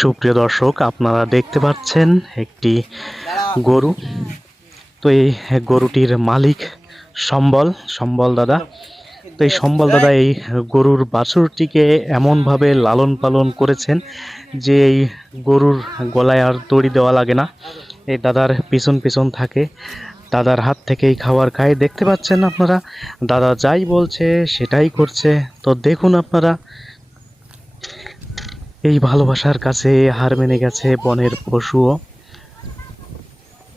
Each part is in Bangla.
সুপ্রিয় দর্শক, আপনারা দেখতে পাচ্ছেন একটি গরু। তো এই গরুটির মালিক সম্বল সম্বল দাদা। তো এই সম্বল দাদা এই গরুর বাছুরটিকে এমনভাবে লালন পালন করেছেন যে এই গরুর গলায় আর দড়ি দেওয়া লাগে না। এই দাদার পিছন পিছন থাকে, দাদার হাত থেকেই খাবার খায়। দেখতে পাচ্ছেন আপনারা, দাদা যাই বলছে সেটাই করছে। তো দেখুন আপনারা, এই ভালোবাসার কাছে হার মেনে গেছে বনের পশুও।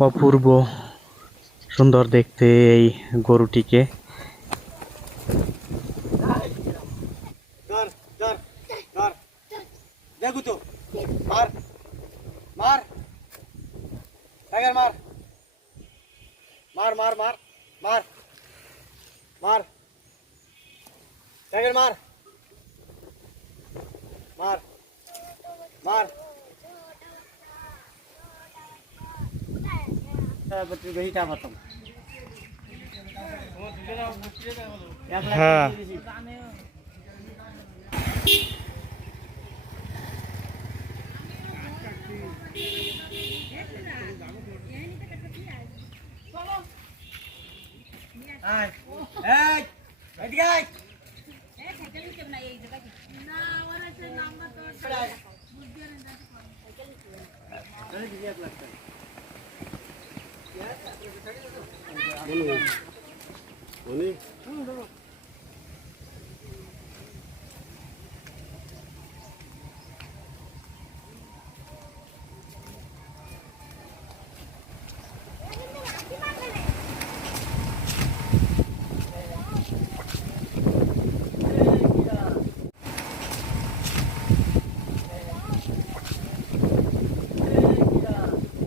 অপূর্ব সুন্দর দেখতে এই গরুটিকে। হ্যাঁ,